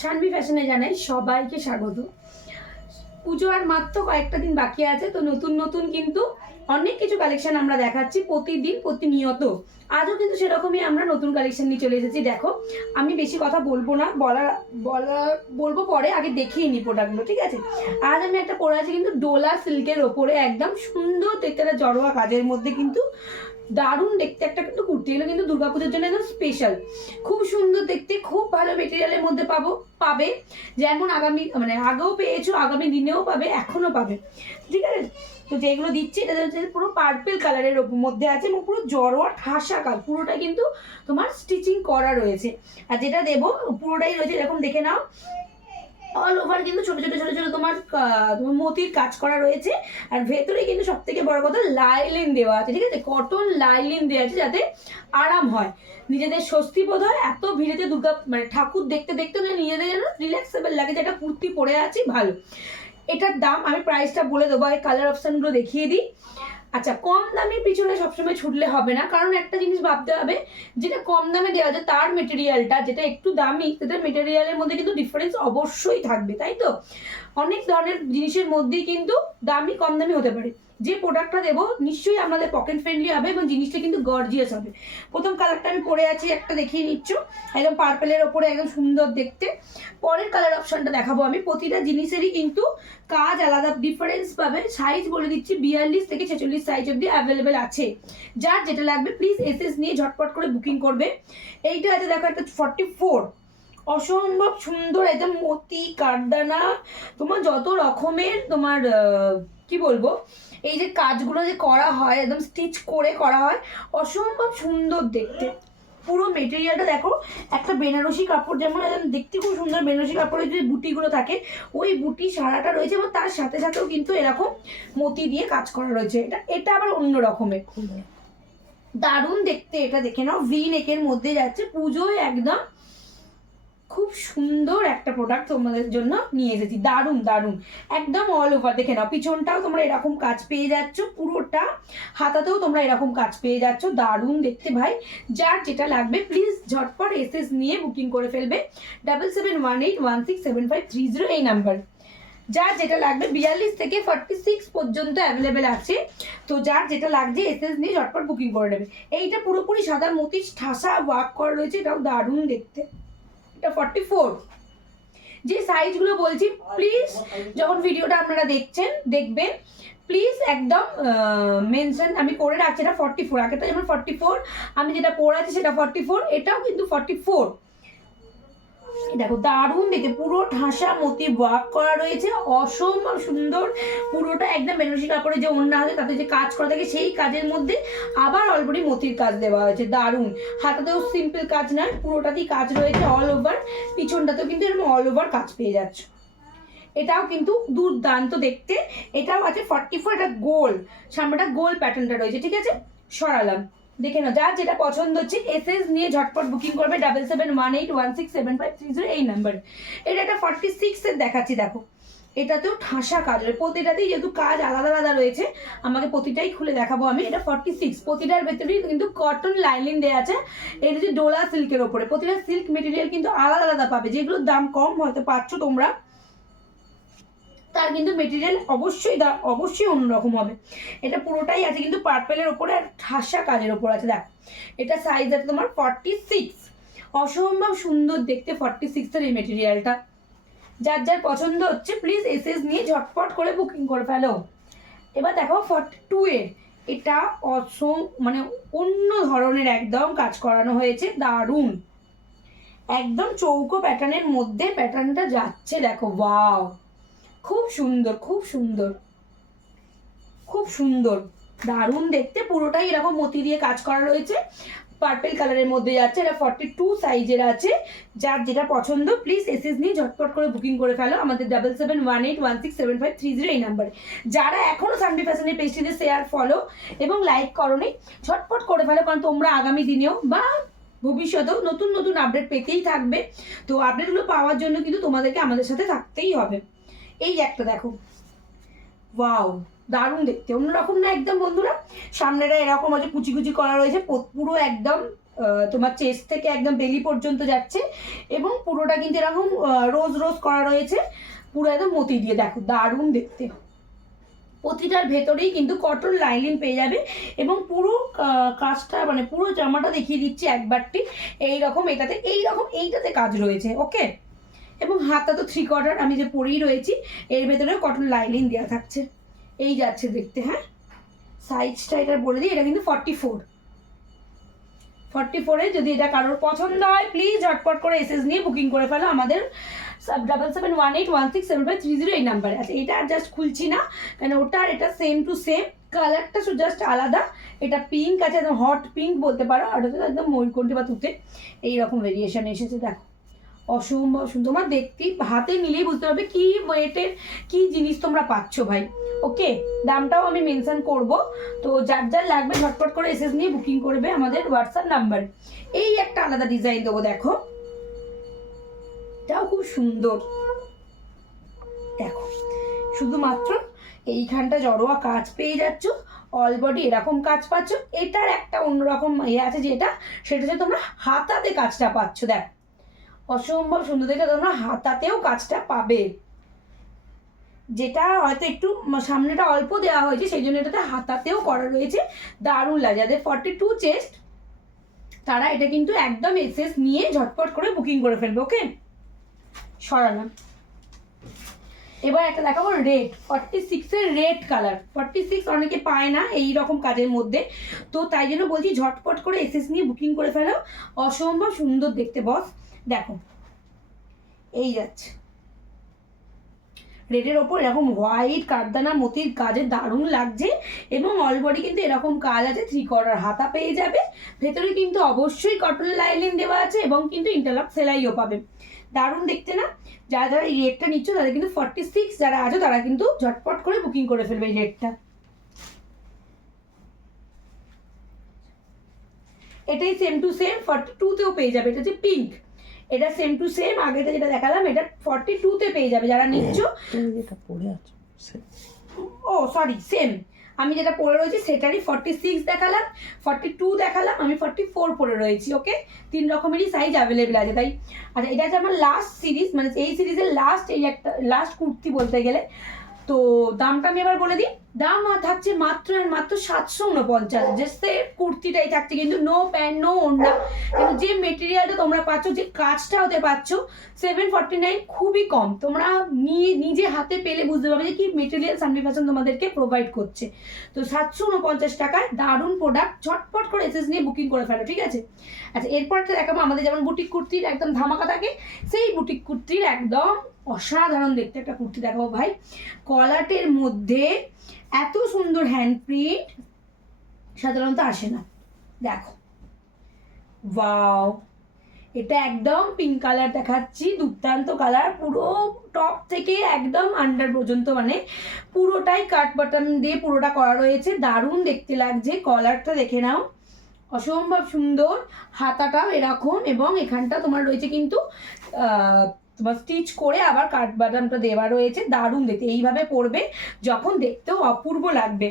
শানভি ফ্যাশনে জানাই সবাইকে স্বাগত। পুজো আর মাত্র কয়েকটা দিন বাকি আছে, তো নতুন নতুন কিন্তু অনেক কিছু কালেকশন আমরা দেখাচ্ছি প্রতিদিন প্রতিনিয়ত। আজও কিন্তু সেরকমই আমরা নতুন কালেকশন নিয়ে চলে এসেছি। দেখো, আমি বেশি কথা বলবো না, বলবো পরে, আগে দেখিয়ে নি প্রোডাক্টগুলো, ঠিক আছে? আজ আমি একটা পরে আছি কিন্তু ডোলা সিল্কের ওপরে, একদম সুন্দর দেখতে, একটা জড়োয়া কাজের মধ্যে কিন্তু দারুণ দেখতে একটা কিন্তু কুর্তি। এগুলো কিন্তু দুর্গাপুজোর জন্য একদম স্পেশাল, খুব সুন্দর দেখতে, খুব ভালো মেটেরিয়ালের মধ্যে পাবে। যেমন আগামী মানে আগেও পেয়েছো, আগামী দিনেও পাবে, এখনো পাবে, ঠিক আছে? তো যেগুলো দিচ্ছি এটা হচ্ছে পুরো পার্পেল কালারের মধ্যে আছে এবং পুরো জড়োয়া ঠাসা কাজ, পুরোটা কিন্তু তোমার স্টিচিং করা রয়েছে। আর যেটা দেবো পুরোটাই রয়েছে, এরকম দেখে নাও, অল ওভার কিন্তু ছোট ছোট ছোট ছোট তোমার মতির কাজ করা রয়েছে। আর ভেতরে কিন্তু সব থেকে বড় কথা লাইলিন দেওয়া আছে, ঠিক আছে? কটন লাইলিন দেওয়া আছে যাতে আরাম হয়, নিজেদের স্বস্তি বোধ হয়। এত ভিড়েতে দুর্গা মানে ঠাকুর দেখতে দেখতে নিজেদের যেন রিল্যাক্সেবল লাগে, যে একটা কুর্তি পরে আছি ভালো। এটার দাম আমি প্রাইসটা বলে দেবো, এই কালার অপশানগুলো দেখিয়ে দিই। আচ্ছা, কম দামের পিছনে সবসময় ছুটলে হবে না, কারণ একটা জিনিস ভাবতে হবে, যেটা কম দামে দেওয়া যায় তার মেটেরিয়ালটা যেটা একটু দামি, সেটার মেটেরিয়ালের মধ্যে কিন্তু ডিফারেন্স অবশ্যই থাকবে, তাই তো? অনেক ধরনের জিনিসের মধ্যেই কিন্তু দামি কম দামি হতে পারে। যে প্রোডাক্টটা দেবো নিশ্চয়ই আপনাদের পকেট ফ্রেন্ডলি হবে এবং জিনিসটা কিন্তু গর্জিয়াস হবে। প্রথম কালারটা আমি পরে আছি, একটা দেখিয়ে নিচ্ছ, একদম পার্পেলের ওপরে একদম সুন্দর দেখতে। পরের কালার অপশনটা দেখাবো আমি। প্রতিটা জিনিসেরই কিন্তু কাজ আলাদা, ডিফারেন্স পাবে। সাইজ বলে দিচ্ছি 42 থেকে 46 সাইজ অব্দি অ্যাভেলেবেল আছে। যার যেটা লাগবে প্লিজ এসএস নিয়ে ঝটপট করে বুকিং করবে। এইটা আছে দেখো, একটা 44, অসম্ভব সুন্দর, একদম মতি কাঠদানা, তোমার যত রকমের তোমার কি বলবো, এই যে কাজগুলো যে করা হয় একদম স্টিচ করে করা হয়, অসম্ভব সুন্দর দেখতে। পুরো মেটেরিয়ালটা দেখো, একটা বেনারসি কাপড় যেমন দেখতে খুব সুন্দর, বেনারসি কাপড়ের যে বুটিগুলো থাকে ওই বুটি সারাটা রয়েছে এবং তার সাথে সাথেও কিন্তু এরকম মতি দিয়ে কাজ করা রয়েছে। এটা আবার অন্য রকমের দারুণ দেখতে। এটা দেখে নাও, ভি নেকের মধ্যে যাচ্ছে, পুজোয় একদম খুব সুন্দর একটা প্রোডাক্ট তোমাদের জন্য নিয়ে এসেছি। দারুণ দারুণ, একদম অল ওভার দেখে নাও, পিছনটাও তোমরা এরকম কাজ পেয়ে যাচ্ছ, পুরোটা হাতাতেও তোমরা এরকম কাজ পেয়ে যাচ্ছ। দারুণ দেখতে ভাই। যার যেটা লাগবে প্লিজ ঝটপট এসএস নিয়ে বুকিং করে ফেলবে। 7718167530 এই নাম্বার। যার যেটা লাগবে 42 থেকে 46 পর্যন্ত অ্যাভেলেবেল আছে। তো যার যেটা লাগছে এসএস নিয়ে ঝটপট বুকিং করে নেবে। এইটা পুরোপুরি সাদা মতির ঠাসা ওয়ার্ক করা রয়েছে, এটাও দারুণ দেখতে। এটা 44। যে সাইজগুলো বলছি প্লিজ যখন ভিডিওটা আপনারা দেখবেন প্লিজ একদম মেনশন আমি করে রাখছি। এটা 44, আগেটা যেমন 44, আমি যেটা পরে আছি সেটা 44, এটাও কিন্তু 44। দেখো দারুণ দেখে, পুরো ঠাসা মতি ওয়ার্ক করা রয়েছে, অসম্ভব সুন্দর। পুরোটা একদম বেনারসি কাপড়ে যে ওড়না আছে তাতে যে কাজ করা থাকে সেই কাজের মধ্যে আবার অলরেডি মতির কাজ দেওয়া হয়েছে। দারুণ, হাতাতেও সিম্পল কাজ নয়, পুরোটাতেই কাজ রয়েছে অল ওভার। পিছনটাতেও কিন্তু এরকম অল ওভার কাজ পেয়ে যাচ্ছ। এটাও কিন্তু দুর্দান্ত দেখতে। এটাও আছে 44, এটা গোল, সামনেটা গোল প্যাটার্নটা রয়েছে, ঠিক আছে? সরালাম, দেখে নাও। যার যেটা পছন্দ হচ্ছে এসএস নিয়ে ঝটপট বুকিং করবে। 7718167530 এই নাম্বার। এটা একটা 46 এর দেখাচ্ছি, দেখো এটাতেও ঠাসা কাজ রয়েছে, প্রতিটাতেই যেহেতু কাজ আলাদা আলাদা রয়েছে আমাকে প্রতিটাই খুলে দেখাবো আমি। এটা 46, প্রতিটার ভেতরেই কিন্তু কটন লাইনিং দেওয়া আছে। এটা হচ্ছে ডোলা সিল্কের ওপরে, প্রতিটা সিল্ক মেটেরিয়াল কিন্তু আলাদা আলাদা পাবে। যেগুলোর দাম কম হয়তো পাচ্ছ তোমরা, তার কিন্তু মেটেরিয়াল অবশ্যই অন্যরকম হবে। এটা পুরোটাই আছে কিন্তু পার্পেলের ওপরে আর ঠাসা কাজের ওপর আছে। দেখো এটা সাইজ আছে তোমার 46, অসম্ভব সুন্দর দেখতে 46 এর এই মেটেরিয়ালটা। যার যার পছন্দ হচ্ছে প্লিজ এসএস নিয়ে ঝটপট করে বুকিং করে ফেলো। এবার দেখো 42 এর, এটা মানে অন্য ধরনের একদম কাজ করানো হয়েছে, দারুণ একদম চৌকো প্যাটার্নের মধ্যে প্যাটার্নটা যাচ্ছে, দেখো ওয়াও, খুব সুন্দর খুব সুন্দর খুব সুন্দর, দারুণ দেখতে। পুরোটাই এরকম মতি দিয়ে কাজ করা রয়েছে, পার্পেল কালারের মধ্যে যাচ্ছে। এটা 42 সাইজের আছে। যার যেটা পছন্দ প্লিজ এসএস নিয়ে ঝটপট করে বুকিং করে ফেলো আমাদের 7718167530 এই নাম্বারে। যারা এখনো শানভি ফ্যাশনের পেজটিতে শেয়ার, ফলো এবং লাইক করোনি, ঝটপট করে ফেলো, কারণ তোমরা আগামী দিনেও বা ভবিষ্যতেও নতুন নতুন আপডেট পেতেই থাকবে। তো আপডেটগুলো পাওয়ার জন্য কিন্তু তোমাদেরকে আমাদের সাথে থাকতেই হবে। এই একটা দেখো, ওয়াও, দারুণ দেখতে, অন্যরকম না একদম বন্ধুরা? সামনেটা এরকম আছে, কুচি কুচি করা রয়েছে, পুরো একদম তোমার চেস্ট থেকে একদম বেলি পর্যন্ত যাচ্ছে, এবং পুরোটা কিন্তু এরকম রোজ রোজ করা রয়েছে, পুরো একদম মতি দিয়ে। দেখো দারুণ দেখতে। প্রতিটার ভেতরেই কিন্তু কটন লাইনিং পেয়ে যাবে, এবং পুরো কাজটা মানে পুরো জামাটা দেখিয়ে দিচ্ছি একবারটি। এইরকম এইটাতে কাজ রয়েছে, ওকে। এবং হাতটা তো 3/4 আমি যে পরেই রয়েছি, এর ভেতরে কটন লাইনিং দেওয়া থাকছে। এই যাচ্ছে দেখতে। হ্যাঁ, সাইজটা এটা বলে দিই, এটা কিন্তু 44 যদি এটা কারোর পছন্দ হয় প্লিজ ঝটপট করে এসএস নিয়ে বুকিং করে ফেলো আমাদের 7718167530 এই নাম্বারে। আচ্ছা, এটা আর জাস্ট খুলছি না, কারণ ওটা আর এটা সেম টু সেম, কালারটা শুধু জাস্ট আলাদা। এটা পিঙ্ক আছে, একদম হট পিঙ্ক বলতে পারো, আর ওটা একদম ময়ূরকণ্ঠী বা তুতে এইরকম ভেরিয়েশন এসেছে। দেখো অসম্ভব সুন্দর, তোমরা দেখতেই হাতে নিলেই বুঝতে পারবে কি ওয়েটের কি জিনিস তোমরা পাচ্ছ ভাই। ওকে, দামটাও আমি মেনশন করব, তো যার যার লাগবে ঝটপট করে এসএস নিয়ে বুকিং করবে আমাদের হোয়াটসঅ্যাপ নাম্বার। এই একটা আলাদা ডিজাইন দেবো, দেখো এটাও খুব সুন্দর। দেখো শুধুমাত্র এইখানটা জড়োয়া কাজ পেয়ে যাচ্ছ, অল বডি এরকম কাজ পাচ্ছ। এটার একটা অন্যরকম আছে যেটা, সেটা হচ্ছে তোমরা হাতাতে কাজটা পাচ্ছ। দেখো অসম্ভব সুন্দর দেখে, তোমরা হাতাতেও কাজটা পাবে, যেটা হয়তো একটু সামনেটা অল্প দেওয়া হয়েছে সেই জন্য এটাতে হাতাতেও করা রয়েছে। দারুণ লাগে। যাদের 42 চেস্ট তারা এটা কিন্তু একদম এসএস নিয়ে ঝটপট করে বুকিং করে ফেলবে। ওকে, সরালাম। এবার একটা দেখাবো রেড, 46-এর রেড কালার। 46 অনেকে পায় না এই রকম কাজের মধ্যে, তো তাই জন্য বলছি ঝটপট করে এসএস নিয়ে বুকিং করে ফেলো। অসম্ভব সুন্দর দেখতে বস। দেখো এই যাচ্ছে রেডের ওপর এরকম হোয়াইট কাঠদানা মতির কাজে দারুণ লাগছে, এবং অল বডি কিন্তু এরকম কাজ আছে, 3/4 হাতা পেয়ে যাবে। ভেতরে কিন্তু অবশ্যই কটন লাইনিং দেওয়া আছে, এবং কিন্তু ইন্টারলক সেলাইও পাবে। দারুণ দেখতে না? যারা যারা এই রেটটা নিচ্ছ তাদের কিন্তু 46 যারা আছো তারা কিন্তু ঝটপট করে বুকিং করে ফেলবে এই রেটটা। এটাই সেম টু সেম 42তেও পেয়ে যাবে। এটা হচ্ছে পিঙ্ক, এটা সেম টু সেম আগেটা যেটা দেখালাম এটা 42তে পেয়ে যাবে যারা নিচ্ছ। যেটা পরে আছে ও সরি, সেম আমি যেটা পরে রয়েছি সেটারই 46 দেখালাম, 42 দেখালাম, আমি 44 পরে রয়েছি। ওকে, 3 রকমেরই সাইজ অ্যাভেলেবেল আছে। তাই আচ্ছা, এটা হচ্ছে আমার লাস্ট সিরিজ, মানে এই সিরিজের লাস্ট, এই একটা লাস্ট কুর্তি বলতে গেলে। তো দামটা আমি এবার বলে দিই, দাম থাকছে মাত্র আর মাত্র 749। যে কুর্তিটাই থাকছে, কিন্তু নো প্যান্ট নো ওড়না, কিন্তু যে মেটেরিয়ালটা তোমরা পাচ্ছ, যে কাজটা হতে পাচ্ছ 749, খুবই কম। তোমরা নিজে হাতে পেলে বুঝতে পারবে যে কি মেটেরিয়াল সানভি ফ্যাশন তোমাদেরকে প্রোভাইড করছে। তো 749 টাকায় দারুণ প্রোডাক্ট, ঝটপট করে এসএস নিয়ে বুকিং করে ফেলো, ঠিক আছে। আচ্ছা, এরপরটা দেখাবো আমাদের যেমন বুটিক কুর্তির একদম ধামাকা থাকে, সেই বুটিক কুর্তির একদম অসাধারণ দেখতে একটা কুর্তি দেখাবো ভাই। কলাটের মধ্যে এত সুন্দর হ্যান্ড প্রিন্ট সাধারণত আসে না। দেখো ওয়াও, এটা একদম পিঙ্ক কালার দেখাচ্ছি, দুর্দান্ত কালার। পুরো টপ থেকে একদম আন্ডার পর্যন্ত, মানে পুরোটাই কাট বাটন দিয়ে পুরোটা করা রয়েছে, দারুণ দেখতে লাগছে। কলারটা দেখে নাও, অসম্ভব সুন্দর। হাতাটাও এরকম, এবং এখানটা তোমার রয়েছে কিন্তু তোমার স্টিচ করে আবার কাট বাটনটা দেওয়া রয়েছে, দারুণ দেখতে। এইভাবে পরবে যখন, দেখতেও অপূর্ব লাগবে।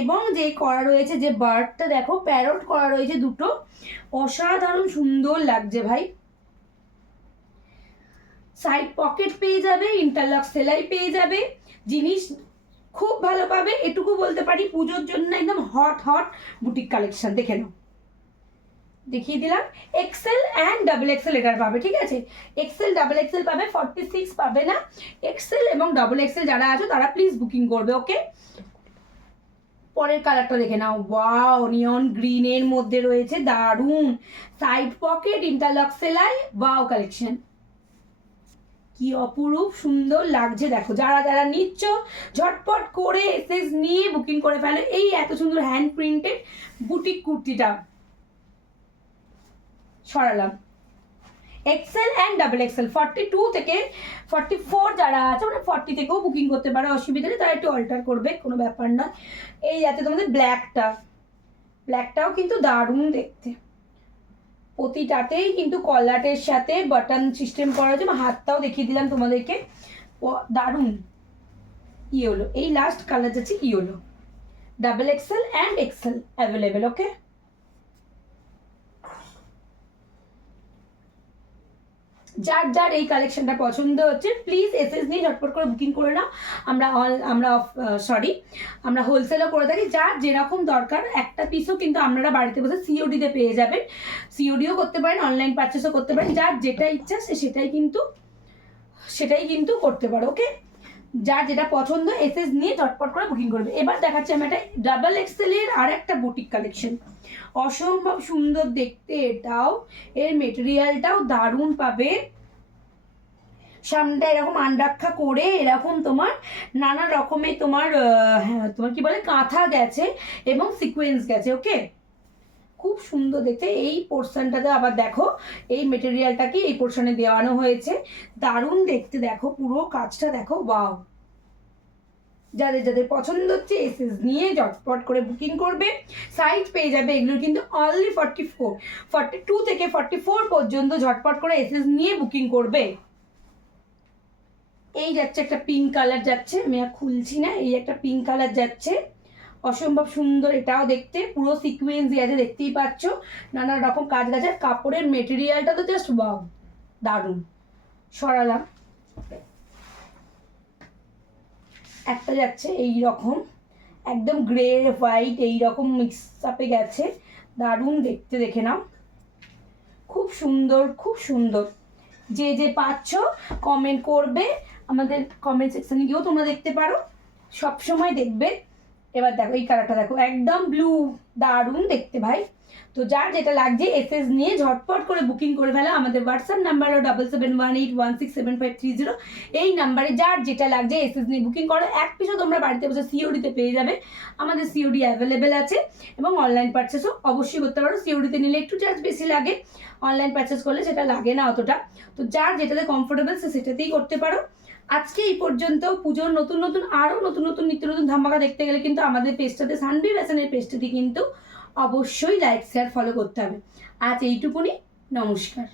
এবং যে করা রয়েছে যে বার্ডটা দেখো, প্যারট করা রয়েছে দুটো, অসাধারণ সুন্দর লাগছে ভাই। সাইড পকেট পেয়ে যাবে, ইন্টারলক সেলাই পেয়ে যাবে, জিনিস খুব ভালো পাবে। এটুকু বলতে পারি পুজোর জন্য একদম হট হট বুটিক কালেকশন। দেখে নাও, দেখিয়ে দিলাম। এক্সেল অ্যান্ড ডাবল এক্সেল এটার পাবে, ঠিক আছে। এক্সেল ডাবল এক্সেল পাবে, 46 পাবে না। এক্সেল এবং ডাবল এক্সেল যারা আছো তারা প্লিজ বুকিং করবে। ওকে, পরের কালারটা দেখে নাও, ওয়াও, নিয়ন গ্রিনের মধ্যে রয়েছে, দারুণ। সাইড পকেট, ইন্টারলক সেলাই, ওয়াও কালেকশন, কি অপরূপ সুন্দর লাগছে। দেখো যারা যারা নিচ্ছ ঝটপট করে এসএস নিয়ে বুকিং করে ফেলো এই এত সুন্দর হ্যান্ড প্রিন্টেড বুটিক কুর্তিটা। সরালাম। এক্সেল অ্যান্ড ডাবল এক্সেল 42 থেকে 44 যারা আছে, মানে 40 থেকেও বুকিং করতে পারে, অসুবিধা নেই, তারা একটু অল্টার করবে, কোনো ব্যাপার না। এই আছে তোমাদের ব্ল্যাকটাও কিন্তু দারুণ দেখতে। প্রতিটাতেই কিন্তু কলাটের সাথে বাটন সিস্টেম করা হয়েছে, হাতটাও দেখিয়ে দিলাম তোমাদেরকে, দারুণ। ইয়েলো, এই লাস্ট কালার যাচ্ছে yellow, double XL and XL available. Okay, যার যার এই কালেকশনটা পছন্দ হচ্ছে প্লিজ এসএস নিয়ে ঝটপট করে বুকিং করে নাও। আমরা হোলসেলও করে থাকি, যার যেরকম দরকার একটা পিসও কিন্তু আপনারা বাড়িতে বসে সিওডিতে পেয়ে যাবেন। সিওডিও করতে পারেন, অনলাইন পারচেসও করতে পারেন, যার যেটা ইচ্ছা সেটাই কিন্তু করতে পারো। ওকে, যার যেটা পছন্দ এসএস নিয়ে ঝটপট করে বুকিং করবে। এবার দেখাচ্ছি আমি একটা ডাবল এক্সেল এর আর একটা বুটিক কালেকশন, অসম্ভব সুন্দর দেখতে এটাও, এর মেটেরিয়ালটাও দারুণ পাবে। সামনেটা এরকম আনরাক্ষা করে এরকম তোমার নানা রকমের তোমার কি বলে কাঁথা গেছে এবং সিকোয়েন্স গেছে। ওকে, খুব সুন্দর দেখতে। এই পোর্শনটাতে আবার দেখো এই মেটেরিয়ালটাকে এই পোর্শনে দেওয়ানো হয়েছে, দারুণ দেখতে। দেখো পুরো কাজটা দেখো, ওয়াও। যাদের যাদের পছন্দ হচ্ছে এসএস নিয়ে ঝটপট করে বুকিং করবে। সাইজ পেয়ে যাবে এগুলো কিন্তু অনলি 42 থেকে 44 পর্যন্ত ঝটপট করে এসএস নিয়ে বুকিং করবে। এই যাচ্ছে একটা পিঙ্ক কালার যাচ্ছে, আমি আর খুলছি না, এই একটা পিঙ্ক কালার যাচ্ছে, অসম্ভব সুন্দর এটাও দেখতে, পুরো সিকোয়েন্স আছে দেখতেই পাচ্ছ, নানা রকম কাজ গাছের কাপড়ের মেটেরিয়ালটা তো জাস্ট ওয়াও, দারুণ। সরালাম। একটা যাচ্ছে এই রকম একদম গ্রে হোয়াইট এই রকম মিক্স আপে গেছে, দারুণ দেখতে, দেখে নাও, খুব সুন্দর খুব সুন্দর। যে যে পাচ্ছ কমেন্ট করবে, আমাদের কমেন্ট সেকশনে গিয়েও তোমরা দেখতে পারো, সব সময় দেখবে। এবার দেখো এই কালারটা দেখো, একদম ব্লু, দারুণ দেখতে ভাই। তো যার যেটা লাগছে এসএস নিয়ে ঝটপট করে বুকিং করে ফেলো। আমাদের হোয়াটসঅ্যাপ নাম্বার হলো 7718167530। এই নাম্বারে যার যেটা লাগছে এসএস নিয়ে বুকিং করো। এক পিসও তোমরা বাড়িতে বসে সিওডিতে পেয়ে যাবে, আমাদের সিওডি অ্যাভেলেবেল আছে, এবং অনলাইন পারচেসও অবশ্যই করতে পারো। সিওডিতে নিলে একটু চার্জ বেশি লাগে, অনলাইন পারচেস করলে সেটা লাগে না অতটা। তো যার যেটাতে কমফোর্টেবল সে সেটাতেই করতে পারো। আজকে এই পর্যন্ত। পুজোর নতুন নতুন নিত্য নতুন ধামাকা দেখতে গেলে কিন্তু আমাদের পেজটাতে, সানভি ফ্যাশনের পেজটাতে কিন্তু অবশ্যই লাইক শেয়ার ফলো করতে হবে। আজ এইটুকুনি, নমস্কার।